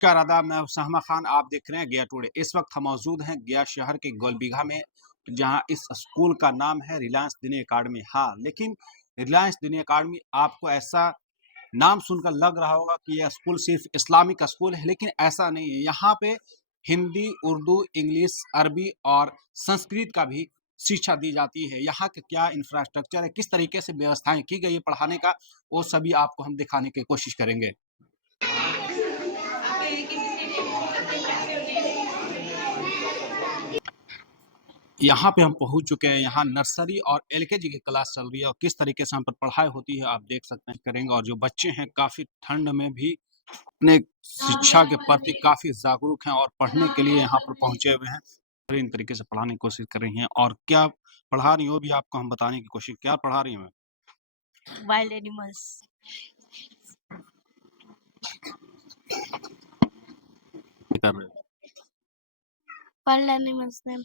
नमस्कार आदाब, मैं उसामा खान। आप देख रहे हैं गया टुडे। इस वक्त हम मौजूद हैं गया शहर के गोलबीघा में, जहां इस स्कूल का नाम है रिलायंस दिनी अकाडमी। हाँ, लेकिन रिलायंस दिनी अकाडमी आपको ऐसा नाम सुनकर लग रहा होगा कि यह स्कूल सिर्फ इस्लामिक स्कूल है, लेकिन ऐसा नहीं है। यहाँ पे हिंदी, उर्दू, इंग्लिश, अरबी और संस्कृत का भी शिक्षा दी जाती है। यहाँ का क्या इंफ्रास्ट्रक्चर है, किस तरीके से व्यवस्थाएं की गई है पढ़ाने का, वो सभी आपको हम दिखाने की कोशिश करेंगे। यहाँ पे हम पहुँच चुके हैं। यहाँ नर्सरी और एलकेजी की क्लास चल रही है और किस तरीके से यहाँ पर पढ़ाई होती है आप देख सकते हैं, करेंगे। और जो बच्चे हैं काफ़ी ठंड में भी अपने शिक्षा के प्रति काफ़ी जागरूक हैं और पढ़ने के लिए यहाँ पर पहुँचे हुए हैं। इन तरीके से पढ़ाने की कोशिश कर रही हैं। और क्या पढ़ा रही हो भी आपको हम बताने की कोशिश, क्या पढ़ा रही हैं? Wild animals. कर रहे हो? वाइल्ड एनिमल्स नेम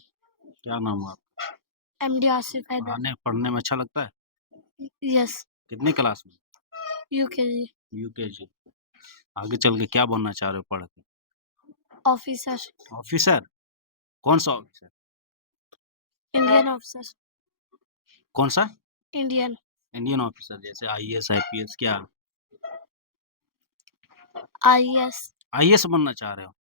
क्या नाम है आपका? एमडी आसिफ हैदर। पढ़ने में अच्छा लगता है? यस। कितनी क्लास में? यूकेजी। यूकेजी। आगे चल के क्या बनना चाह रहे हो पढ़ के? ऑफिसर। ऑफिसर? कौन सा ऑफिसर? Indian officer. कौन सा? इंडियन। इंडियन ऑफिसर, जैसे आईएएस, आईपीएस, क्या? आईएएस। आईएएस बनना चाह रहे हो?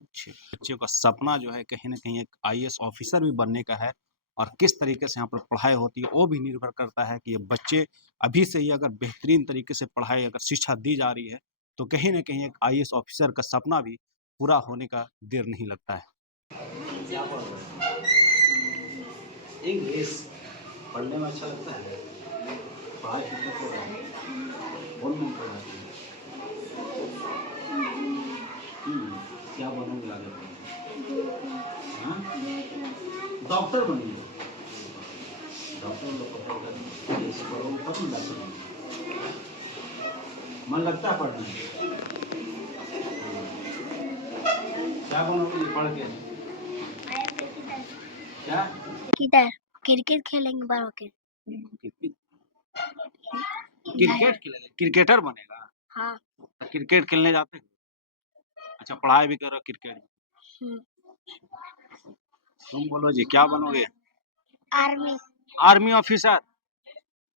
अच्छे बच्चों का सपना जो है कहीं ना कहीं एक आईएएस ऑफिसर भी बनने का है। और किस तरीके से यहाँ पर पढ़ाई होती है वो भी निर्भर करता है कि ये बच्चे अभी से ही अगर बेहतरीन तरीके से पढ़ाई, अगर शिक्षा दी जा रही है, तो कहीं ना कहीं एक आईएएस ऑफिसर का सपना भी पूरा होने का देर नहीं लगता है। क्या पढ़ रहे हैं? इंग्लिश। पढ़ने में अच्छा लगता है? पढ़ाई कितना पढ़ रहा है? कौन नहीं पढ़ रहा है? क्या बनोगे आगे बढ़? हाँ? डॉक्टर बनिए। डॉक्टर लोग को पढ़ोगे तब ना डॉक्टर बनिए। मन लगता है पढ़ने में? क्या बनोगे पढ़ के? क्या? किधर क्रिकेट खेलेंगे बड़ों के। क्रिकेट खेलेगा? क्रिकेटर बनेगा? हाँ। क्रिकेट खेलने जाते हैं? अच्छा, पढ़ाई भी करो क्रिकेट? तुम बोलो जी, क्या बनोगे? आर्मी। Army officer?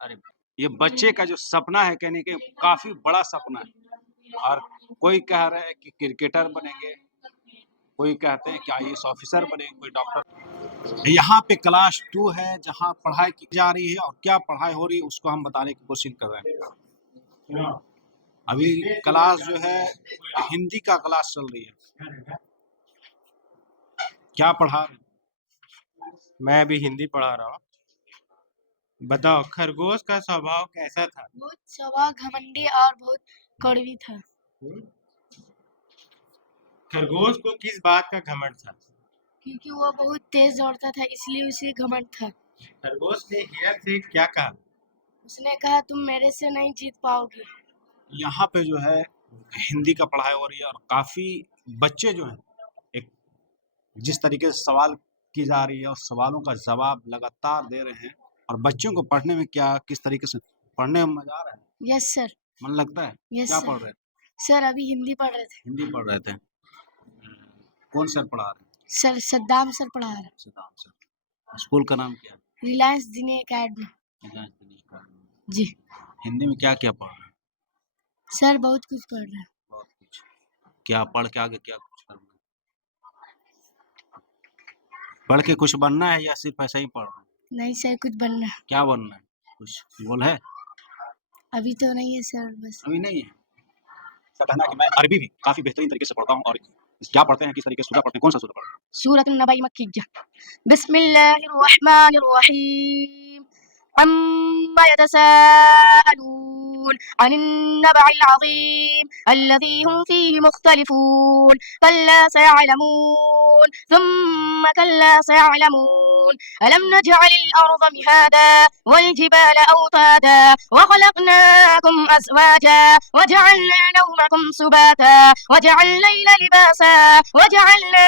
अरे, ये बच्चे का जो सपना है, कहने के काफी बड़ा सपना है। और कोई कह रहे हैं कि क्रिकेटर बनेंगे, कोई कहते हैं कि आईएएस ऑफिसर बनेंगे, कोई डॉक्टर। यहाँ पे क्लास 2 है जहाँ पढ़ाई की जा रही है और क्या पढ़ाई हो रही है उसको हम बताने की कोशिश कर रहे हैं। अभी क्लास जो है हिंदी का क्लास चल रही है। क्या पढ़ा रहे? मैं भी हिंदी पढ़ा रहा हूँ। बताओ, खरगोश का स्वभाव कैसा था? बहुत स्वभाव घमंडी और बहुत कड़वी था। खरगोश को किस बात का घमंड था? क्योंकि वो बहुत तेज दौड़ता था, इसलिए उसे घमंड था। खरगोश ने हिरन से क्या कहा? उसने कहा तुम मेरे से नहीं जीत पाओगे। यहाँ पे जो है हिंदी का पढ़ाई हो रही है और काफी बच्चे जो हैं एक जिस तरीके से सवाल की जा रही है और सवालों का जवाब लगातार दे रहे हैं। और बच्चों को पढ़ने में क्या, किस तरीके से पढ़ने में मजा आ रहा है? Yes sir. मन लगता है? यस क्या सर। पढ़ रहे थे? सर अभी हिंदी पढ़ रहे थे। हिंदी पढ़ रहे थे। कौन सर पढ़ा रहे? सर सद्दाम सर पढ़ा रहे। सदाम सर। स्कूल का नाम क्या है? रिलायंस दिनी अकेडमी। रिलायंस दिनी अकेडमी। जी। हिंदी में क्या क्या पढ़ रहे हैं? सर बहुत कुछ पढ़ रहे हैं। बहुत कुछ। क्या पढ़ के आगे क्या कुछ करना है? पढ़ के कुछ बनना है या सिर्फ ऐसा ही पढ़ रहे हैं? नहीं सर, कुछ बनना है। क्या बनना है? कुछ गोल है? अभी तो नहीं है सर, बस। अभी नहीं है। इसका कहना है कि मैं अरबी भी काफी बेहतरीन तरीके से पढ़ता हूँ। और क्या पढ़ते हैं, किस तरीके से सूरा पढ़ते हैं, कौन सा सूरा पढ़ते हैं? सूरत नबई मक्किया। बिस्मिल्लाहिर्रहमानिर्रहीम। अम्मा यतसाअलून अनिन नबइल अज़ीम अल्लज़ी हुम फीहि मुख्तलिफून कल्ला सयअलमून थुम्मा कल्ला सयअलमून अलम नजअलिल अर्ज़ मिहादा वल जिबाल औतादा वखलक़नाकुम अज़वाजा वजअलना नौमकुम सुबाता वजअलना लैला लिबासा वजअलना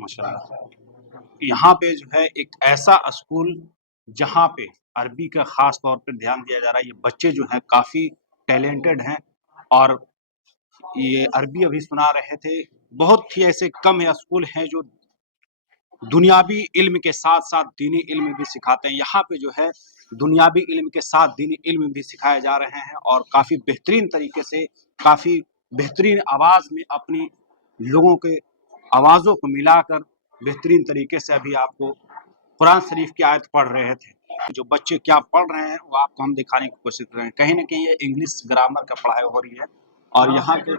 माशाल्लाह। यहाँ पे जो है एक ऐसा स्कूल जहाँ पे अरबी का खास तौर पे ध्यान दिया जा रहा है। ये बच्चे जो हैं काफी टैलेंटेड हैं और ये अरबी अभी सुना रहे थे। बहुत ही ऐसे कम स्कूल हैं जो दुनियावी इल्म के साथ साथ दीनी इल्म भी सिखाते हैं। यहाँ पे जो है दुनियावी इल्म के साथ दीनी इल्म भी सिखाए जा रहे हैं और काफ़ी बेहतरीन तरीके से, काफ़ी बेहतरीन आवाज़ में अपनी लोगों के आवाज़ों को मिलाकर बेहतरीन तरीके से अभी आपको कुरान शरीफ की आयत पढ़ रहे थे। जो बच्चे क्या पढ़ रहे हैं वो आपको हम दिखाने की कोशिश कर रहे हैं। कहीं ना कहीं ये इंग्लिश ग्रामर का पढ़ाई हो रही है और यहाँ के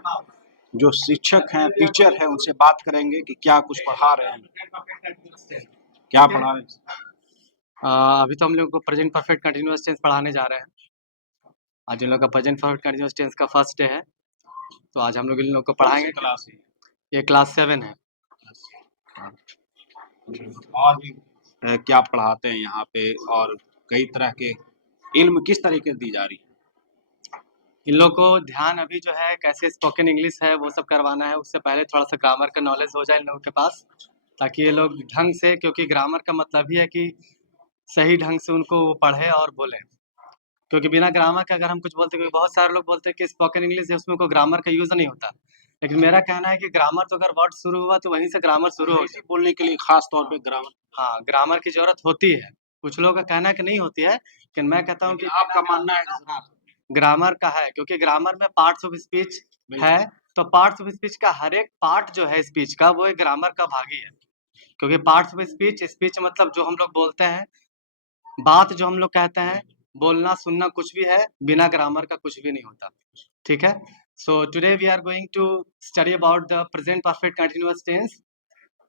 जो शिक्षक हैं, टीचर हैं, उनसे बात करेंगे कि क्या कुछ पढ़ा रहे हैं, क्या पढ़ा रहे हैं। अभी तो हम लोग को प्रेजेंट परफेक्ट कंटिन्यूअस टेंस पढ़ाने जा रहे हैं। आज इन लोग का प्रेजेंट परफेक्ट कंटिन्यूअस टेंस का फर्स्ट डे है, तो आज हम लोग इन लोग को पढ़ाएंगे। क्लास ये क्लास 7 है। और भी क्या पढ़ाते हैं यहाँ पे और कई तरह के इल्म किस तरीके से दी जा रही है? इन लोग को ध्यान अभी जो है कैसे स्पोकन इंग्लिश है वो सब करवाना है। उससे पहले थोड़ा सा ग्रामर का नॉलेज हो जाए इन लोगों के पास, ताकि ये लोग ढंग से, क्योंकि ग्रामर का मतलब ही है कि सही ढंग से उनको वो पढ़े और बोले। क्योंकि बिना ग्रामर का अगर हम कुछ बोलते, क्योंकि बहुत सारे लोग बोलते हैं कि स्पोकन इंग्लिश है उसमें कोई ग्रामर का यूज़ नहीं होता, लेकिन मेरा कहना है कि ग्रामर तो अगर वर्ड शुरू हुआ तो वहीं से ग्रामर शुरू हो। बोलने के लिए खास तौर पे ग्रामर, हाँ, ग्रामर की जरूरत होती है। कुछ लोगों का कहना है कि नहीं होती है, लेकिन मैं कहता हूँ कि आपका मानना है कि ग्रामर का है, क्योंकि ग्रामर में पार्ट्स ऑफ स्पीच है, तो पार्ट्स ऑफ स्पीच का हर एक पार्ट जो है स्पीच का वो एक ग्रामर का भाग ही है। क्योंकि पार्ट्स ऑफ स्पीच मतलब जो हम लोग बोलते हैं, बात जो हम लोग कहते हैं, बोलना सुनना कुछ भी है, बिना ग्रामर का कुछ भी नहीं होता। ठीक है, so today we are going to study about the present perfect continuous tense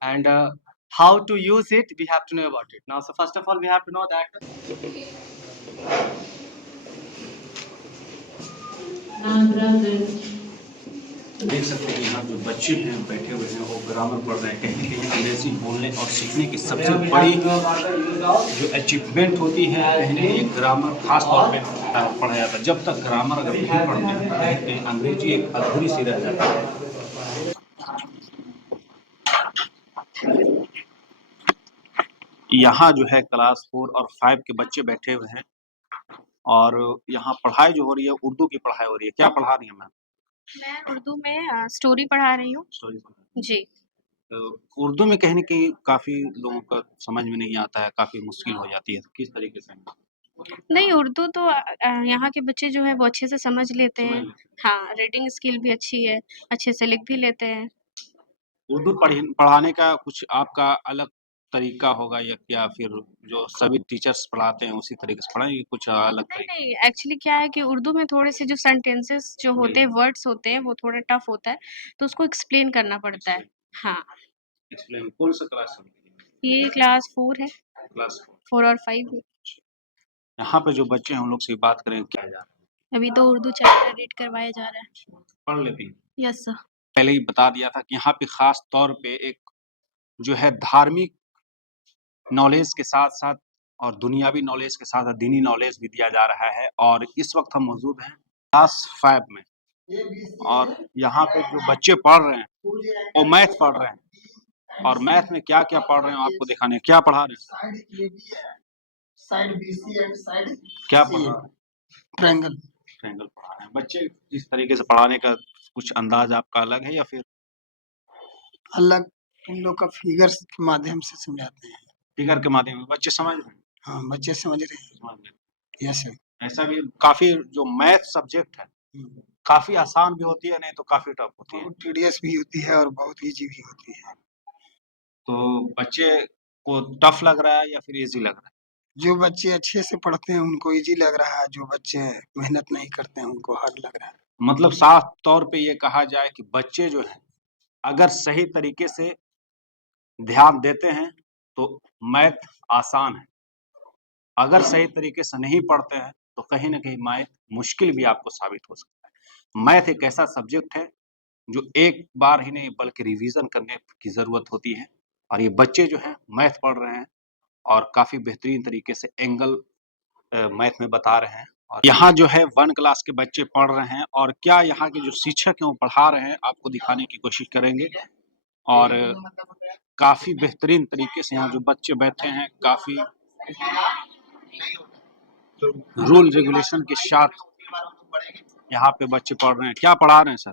and how to use it. We have to know about it now. So first of all we have to know that देख सकते हैं यहाँ जो बच्चे हैं बैठे हुए हैं वो ग्रामर पढ़ रहे हैं। कहीं कहीं अंग्रेजी बोलने और सीखने की सबसे बड़ी जो अचीवमेंट होती है कहीं ना कहीं ग्रामर खास तौर पे पढ़ा जाता है। जब तक ग्रामर अगर नहीं पढ़ते हैं तो अंग्रेजी एक अधूरी सी रह जाती है। यहाँ जो है क्लास 4 और 5 के बच्चे बैठे हुए हैं और यहाँ पढ़ाई जो हो रही है उर्दू की पढ़ाई हो रही है। क्या पढ़ा रही है मैम? मैं उर्दू में स्टोरी पढ़ा रही हूँ। जी। तो उर्दू में कहीं न कहीं काफ़ी लोगों का समझ में नहीं आता है, काफ़ी मुश्किल हो जाती है। तो किस तरीके से? नहीं, उर्दू तो यहाँ के बच्चे जो है वो अच्छे से समझ लेते हैं। हाँ, रीडिंग स्किल भी अच्छी है, अच्छे से लिख भी लेते हैं। उर्दू पढ़ाने का कुछ आपका अलग तरीका होगा या क्या फिर जो सभी टीचर्स पढ़ाते हैं उसी तरीके से पढ़ाएंगे, कुछ अलग नहीं, तरीके? नहीं, एक्चुअली क्या है कि उर्दू में थोड़े से जो सेंटेंसेस जो होते हैं, वर्ड्स होते हैं, वो थोड़ा टफ होता है, तो उसको एक्सप्लेन करना पड़ता है। हाँ। एक्सप्लेन कौन सा क्लास है? ये क्लास 4 है। क्लास 4 और 5 है। यहाँ पे जो बच्चे हैं उन लोग से बात करें क्या जा रहा है? अभी तो उर्दू चैप्टर रीड करवाया जा रहा है। पढ़ लेती हैं? Yes sir. पहले ही बता दिया था कि यहाँ पे खास तौर पे एक जो है धार्मिक नॉलेज के साथ-साथ और दुनियावी नॉलेज के साथ दीनी नॉलेज भी दिया जा रहा है। और इस वक्त हम मौजूद हैं क्लास 5 में और यहाँ पे जो बच्चे पढ़ रहे हैं वो मैथ पढ़ रहे हैं और मैथ में क्या-क्या पढ़ रहे हैं आपको दिखाने क्या पढ़ा रहे हैं? साइड BC एंड साइड क्या पढ़ा रहे हैं? ट्रायंगल। ट्रायंगल पढ़ा रहे हैं। बच्चे इस तरीके से पढ़ाने का कुछ अंदाज आपका अलग है या फिर अलग इन लोग का फिगर्स के माध्यम से समझाते हैं। फिगर के माध्यम में बच्चे समझ रहे हैं? हाँ, बच्चे समझ रहे हैं। समझ रहे हैं। Yes sir. ऐसा भी काफ़ी जो मैथ सब्जेक्ट है काफ़ी आसान भी होती है, नहीं तो काफ़ी टफ होती है। बहुत टीडियस भी होती है और बहुत ईजी भी होती है। तो बच्चे को टफ लग रहा है या फिर ईज़ी लग रहा है? जो बच्चे अच्छे से पढ़ते हैं उनको ईजी लग रहा है, जो बच्चे मेहनत नहीं करते हैं उनको हार्ड लग रहा है। मतलब साफ तौर पे ये कहा जाए कि बच्चे जो हैं, अगर सही तरीके से ध्यान देते हैं, तो मैथ आसान है। अगर सही तरीके से नहीं पढ़ते हैं, तो कहीं न कहीं मैथ मुश्किल भी आपको साबित हो सकता है। मैथ एक ऐसा सब्जेक्ट है, जो एक बार ही नहीं बल्कि रिवीज़न करने की ज़रूरत होती है और ये बच्चे जो हैं मैथ पढ़ रहे हैं और काफ़ी बेहतरीन तरीके से एंगल मैथ में बता रहे हैं और यहाँ जो है 1 क्लास के बच्चे पढ़ रहे हैं और क्या यहाँ के जो शिक्षक हैं वो पढ़ा रहे हैं, आपको दिखाने की कोशिश करेंगे और काफ़ी बेहतरीन तरीके से यहाँ जो बच्चे बैठे हैं, काफ़ी रूल रेगुलेशन के साथ यहाँ पे बच्चे पढ़ रहे हैं। क्या पढ़ा रहे हैं सर?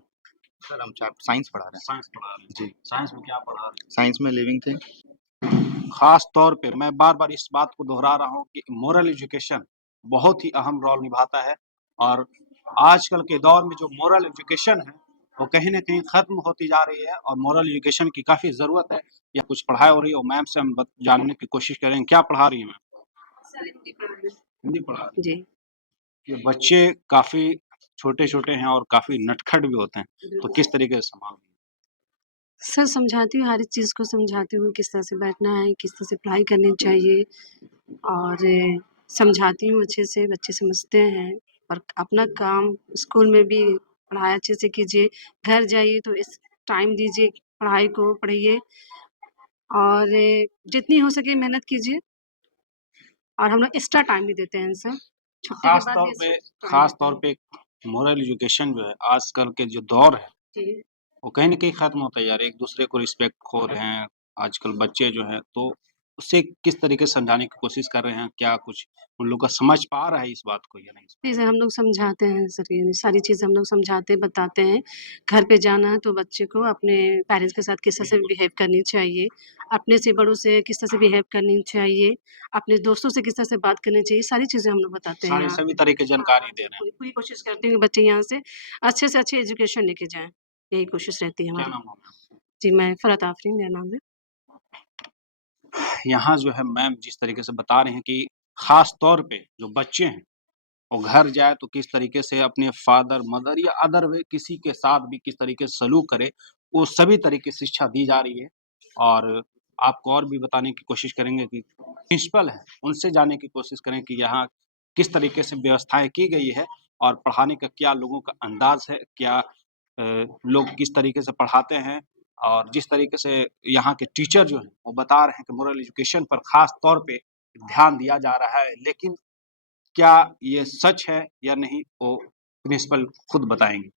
सर हम साइंस पढ़ा रहे हैं। साइंस पढ़ा रहे हैं। जी। साइंस में क्या पढ़ा रहे हैं? साइंस में लिविंग थिंग। ख़ास तौर पे मैं बार-बार इस बात को दोहरा रहा हूँ कि मोरल एजुकेशन बहुत ही अहम रोल निभाता है और आजकल के दौर में जो मोरल एजुकेशन है, वो कहीं न कहीं ख़त्म होती जा रही है और मोरल एजुकेशन की काफ़ी ज़रूरत है। या कुछ पढ़ाई हो रही है, वो मैम से हम जानने की कोशिश करेंगे, क्या पढ़ा रही हैं मैम? सर हिंदी पढ़ा रहे हैं। हिंदी पढ़ा रही जी। हैं। ये बच्चे काफ़ी छोटे-छोटे हैं और काफ़ी नटखट भी होते हैं, तो किस तरीके से संभाल सर समझाती हूँ, हर एक चीज़ को समझाती हूँ, किस तरह से बैठना है, किस तरह से पढ़ाई करनी चाहिए और समझाती हूँ अच्छे से, बच्चे समझते हैं और अपना काम स्कूल में भी पढ़ाई अच्छे से कीजिए, घर जाइए तो इस टाइम दीजिए पढ़ाई को, पढ़िए और जितनी हो सके मेहनत कीजिए और हम लोग एक्स्ट्रा टाइम भी देते हैं सर। छुट्टी के ख़ास बाद तौर भी पे एक्स्ट्रा टाइम ख़ास देते तौर हैं। पे मोरल एजुकेशन जो है आजकल के जो दौर है, जी। वो कहीं न कहीं ख़त्म होता जा रहा है। एक-दूसरे को रिस्पेक्ट खो रहे हैं, आजकल बच्चे जो हैं, तो उससे किस तरीके से समझाने की कोशिश कर रहे हैं? क्या कुछ उन लोग का समझ पा रहा है इस बात को या नहीं? जी सर, हम लोग समझाते हैं सर, ये सारी चीज़ें हम लोग समझाते, बताते हैं। घर पे जाना है तो बच्चे को अपने पेरेंट्स के साथ किस तरह से बिहेव करनी चाहिए, अपने से बड़ों से किस तरह से बिहेव करनी चाहिए, अपने दोस्तों से किस तरह से बात करनी चाहिए, सारी चीज़ें हम लोग बताते हैं सारी यहाँ सभी पे। तरह की जानकारी दे रहे हैं। पूरी पूरी कोशिश करते हैं कि बच्चे यहाँ से अच्छी एजुकेशन लेके जाएँ, यही कोशिश रहती है क्या हमारी। नाम है मैम? जी, मैं फ़रहत आफ़रीन मेरा नाम है। यहाँ जो है मैम जिस तरीके से बता रहे हैं कि ख़ास तौर पे जो बच्चे हैं, वो घर जाए तो किस तरीके से अपने फादर, मदर या अदर वे किसी के साथ भी किस तरीके से सलूक करे, वो सभी तरीके से शिक्षा दी जा रही है। और आपको और भी बताने की कोशिश करेंगे कि प्रिंसिपल हैं, उनसे जानने की कोशिश करें कि यहाँ किस तरीके से व्यवस्थाएँ की गई है और पढ़ाने का क्या लोगों का अंदाज़ है, क्या लोग किस तरीके से पढ़ाते हैं और जिस तरीके से यहाँ के टीचर जो हैं, वो बता रहे हैं कि मोरल एजुकेशन पर ख़ास तौर पे ध्यान दिया जा रहा है। लेकिन क्या ये सच है या नहीं वो प्रिंसिपल खुद बताएँगे।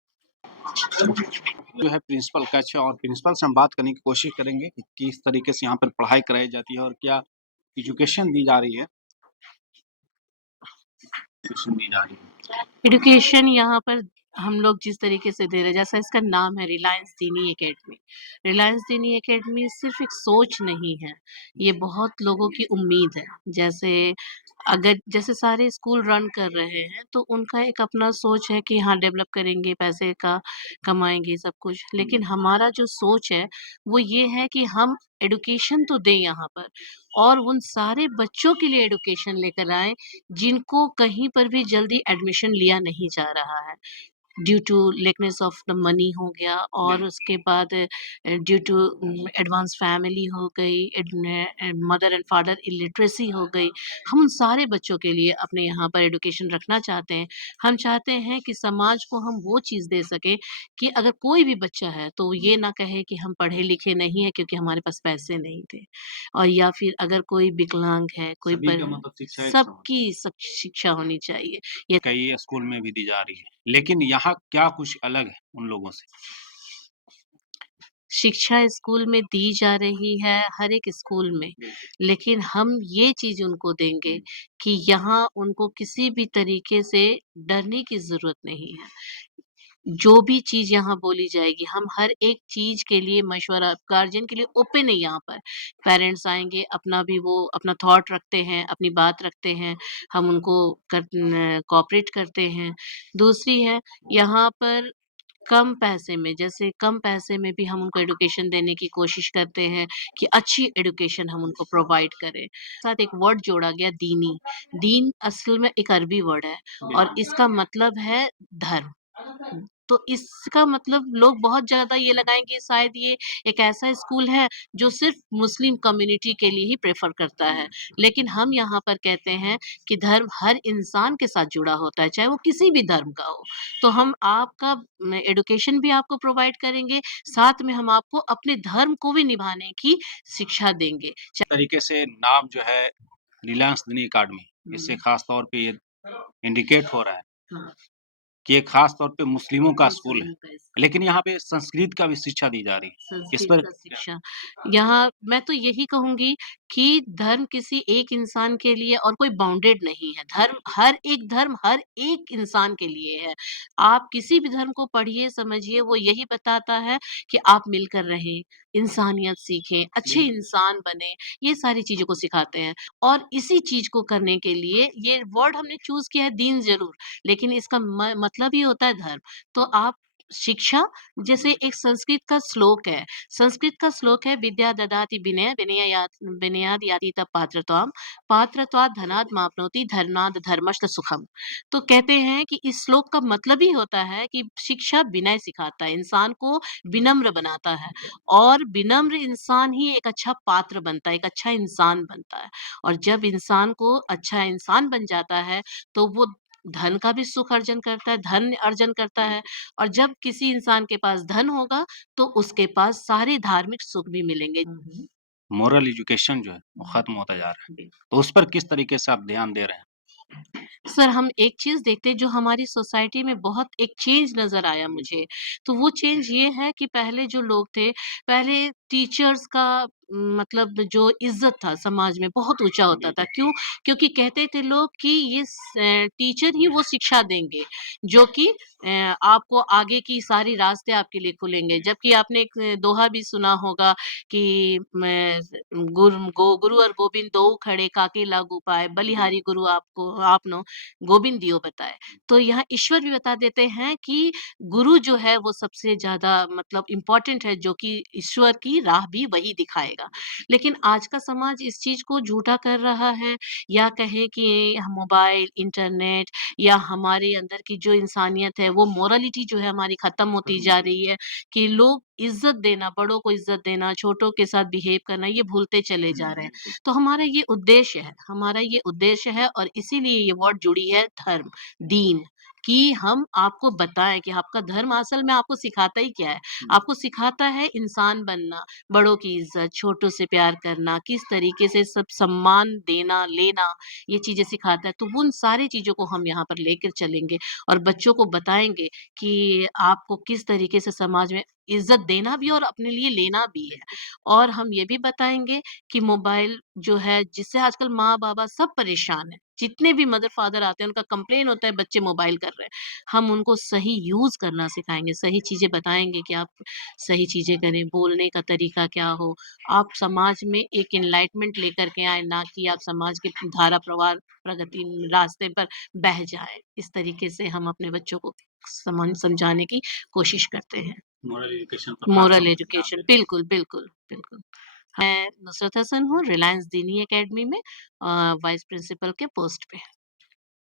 जो है प्रिंसिपल कक्ष है और प्रिंसिपल से हम बात करने की कोशिश करेंगे कि किस तरीके से यहाँ पर पढ़ाई कराई जाती है और क्या एजुकेशन दी जा रही है। एजुकेशन दी जा रही है। एडुकेशन यहाँ पर हम लोग जिस तरीके से दे रहे हैं, जैसा इसका नाम है रिलायंस दीनी एकेडमी। रिलायंस दीनी एकेडमी सिर्फ़ एक सोच नहीं है, ये बहुत लोगों की उम्मीद है। जैसे सारे स्कूल रन कर रहे हैं, तो उनका एक अपना सोच है कि हाँ, डेवलप करेंगे, पैसे का कमाएँगे सब कुछ। लेकिन हमारा जो सोच है, वो ये है कि हम एडुकेशन तो दें यहाँ पर और उन सारे बच्चों के लिए एडुकेशन लेकर आएँ, जिनको कहीं पर भी जल्दी एडमिशन लिया नहीं जा रहा है। ड्यू टू लेकनेस ऑफ द मनी हो गया, और उसके बाद ड्यू टू एडवांस फैमिली हो गई, मदर एंड फादर इलिटरेसी हो गई। हम उन सारे बच्चों के लिए अपने यहाँ पर एजुकेशन रखना चाहते हैं। हम चाहते हैं कि समाज को हम वो चीज़ दे सकें कि अगर कोई भी बच्चा है तो वो ये ना कहे कि हम पढ़े लिखे नहीं हैं क्योंकि हमारे पास पैसे नहीं थे, और या फिर अगर कोई विकलांग है, कोई सभी पर का मतलब शिक्षा एक समान सबकी शिक्षा होनी चाहिए। ये कई स्कूल में भी दी जा रही है, लेकिन यहाँ क्या कुछ अलग है उन लोगों से? शिक्षा स्कूल में दी जा रही है हर एक स्कूल में, लेकिन हम ये चीज़ उनको देंगे कि यहाँ उनको किसी भी तरीके से डरने की ज़रूरत नहीं है। जो भी चीज़ यहाँ बोली जाएगी, हम हर एक चीज़ के लिए मशवरा गार्जियन के लिए ओपन है यहाँ पर। पेरेंट्स आएँगे, अपना भी वो अपना थॉट रखते हैं, अपनी बात रखते हैं, हम उनको कोऑपरेट करते हैं। दूसरी है, यहाँ पर कम पैसे में, जैसे कम पैसे में भी हम उनको एजुकेशन देने की कोशिश करते हैं कि अच्छी एजुकेशन हम उनको प्रोवाइड करें। साथ एक वर्ड जोड़ा गया दीनी। दीन असल में एक अरबी वर्ड है और इसका मतलब है धर्म। तो इसका मतलब लोग बहुत ज़्यादा ये लगाएँगे शायद ये एक ऐसा स्कूल है जो सिर्फ़ मुस्लिम कम्युनिटी के लिए ही प्रेफ़र करता है। लेकिन हम यहाँ पर कहते हैं कि धर्म हर इंसान के साथ जुड़ा होता है, चाहे वो किसी भी धर्म का हो। तो हम आपका एजुकेशन भी आपको प्रोवाइड करेंगे, साथ में हम आपको अपने धर्म को भी निभाने की शिक्षा देंगे। तरीके से नाम जो है रिलायंस दिनी अकादमी, इससे खास तौर पे ये इंडिकेट हो रहा है हाँ। कि ये खास तौर पे मुस्लिमों का स्कूल है, मुस्लिमों का स्कूल। लेकिन यहाँ पे संस्कृत का भी शिक्षा दी जा रही है। इस संस्कृत पर का शिक्षा। यहाँ मैं तो यही कहूँगी कि धर्म किसी एक इंसान के लिए और कोई बाउंडेड नहीं है। धर्म हर एक इंसान के लिए है। आप किसी भी धर्म को पढ़िए, समझिए, वो यही बताता है कि आप मिलकर रहें, इंसानियत सीखें, अच्छे इंसान बनें, ये सारी चीज़ों को सिखाते हैं। और इसी चीज़ को करने के लिए ये वर्ड हमने चूज़ किया है दीन ज़रूर, लेकिन इसका मतलब ही होता है धर्म। तो आप शिक्षा, जैसे एक संस्कृत का श्लोक है, विद्या ददाति विनय विनयाद याति तब पात्रत्वाम पात्रत्वात् धनात् माप्नोति धनात् धर्मश्च सुखम। तो कहते हैं कि इस श्लोक का मतलब ही होता है कि शिक्षा विनय सिखाता है, इंसान को विनम्र बनाता है, और विनम्र इंसान ही एक अच्छा पात्र बनता है, एक अच्छा इंसान बनता है। और जब इंसान को अच्छा इंसान बन जाता है तो वो धन का भी सुख अर्जन करता है, धन अर्जन करता है, और जब किसी इंसान के पास धन होगा तो उसके पास सारे धार्मिक सुख भी मिलेंगे। मोरल एजुकेशन जो है वो खत्म होता जा रहा है, तो उस पर किस तरीके से आप ध्यान दे रहे हैं? सर, हम एक चीज़ देखते हैं जो हमारी सोसाइटी में बहुत एक चेंज नज़र आया मुझे। तो वो चेंज ये है कि पहले जो लोग थे, पहले टीचर्स का मतलब जो इज़्ज़त था समाज में बहुत ऊँचा होता था। क्यों? क्योंकि कहते थे लोग कि ये टीचर ही वो शिक्षा देंगे जो कि आपको आगे की सारी रास्ते आपके लिए खुलेंगे। जबकि आपने एक दोहा भी सुना होगा कि मैं गुरु और गोबिंद दोऊ खड़े काके लागू पाए, बलिहारी गुरु आपको आपनो गोविंद दियो बताए। तो यहाँ ईश्वर भी बता देते हैं कि गुरु जो है वो सबसे ज़्यादा मतलब इम्पोर्टेंट है, जो कि ईश्वर की राह भी वही दिखाएगा। लेकिन आज का समाज इस चीज़ को झूठा कर रहा है, या कहें कि मोबाइल, इंटरनेट या हमारे अंदर की जो इंसानियत है, वो मोरालिटी जो है हमारी ख़त्म होती जा रही है, कि लोग इज़्ज़त देना, बड़ों को इज़्ज़त देना, छोटों के साथ बिहेव करना, ये भूलते चले जा रहे हैं। तो हमारा ये उद्देश्य है, और इसीलिए ये वर्ड जुड़ी है धर्म, दीन, कि हम आपको बताएँ कि आपका धर्म असल में आपको सिखाता ही क्या है? आपको सिखाता है इंसान बनना, बड़ों की इज़्ज़त, छोटों से प्यार करना, किस तरीके से सब सम्मान देना, लेना, ये चीज़ें सिखाता है। तो उन सारी चीज़ों को हम यहाँ पर लेकर चलेंगे और बच्चों को बताएँगे कि आपको किस तरीके से समाज में इज़्ज़त देना भी और अपने लिए लेना भी है। और हम ये भी बताएँगे कि मोबाइल जो है, जिससे आजकल माँ-बाबा सब परेशान हैं। जितने भी मदर-फादर आते हैं, उनका कंप्लेन होता है बच्चे मोबाइल कर रहे हैं। हम उनको सही यूज़ करना सिखाएँगे, सही चीज़ें बताएँगे कि आप सही चीज़ें करें, बोलने का तरीका क्या हो। आप समाज में एक एनलाइटमेंट लेकर के आएँ, ना कि आप समाज के धारा प्रवाह प्रगति रास्ते पर बह जाएँ। इस तरीके से हम अपने बच्चों को समझाने की कोशिश करते हैं। मोरल एजुकेशन पर खास तौर मोरल पे ध्यान एजुकेशन, देते हैं। बिल्कुल, बिल्कुल, बिल्कुल। मैं नुसरत हसन हूँ, रिलायंस दीनी अकेडमी में वाइस प्रिंसिपल के पोस्ट पे।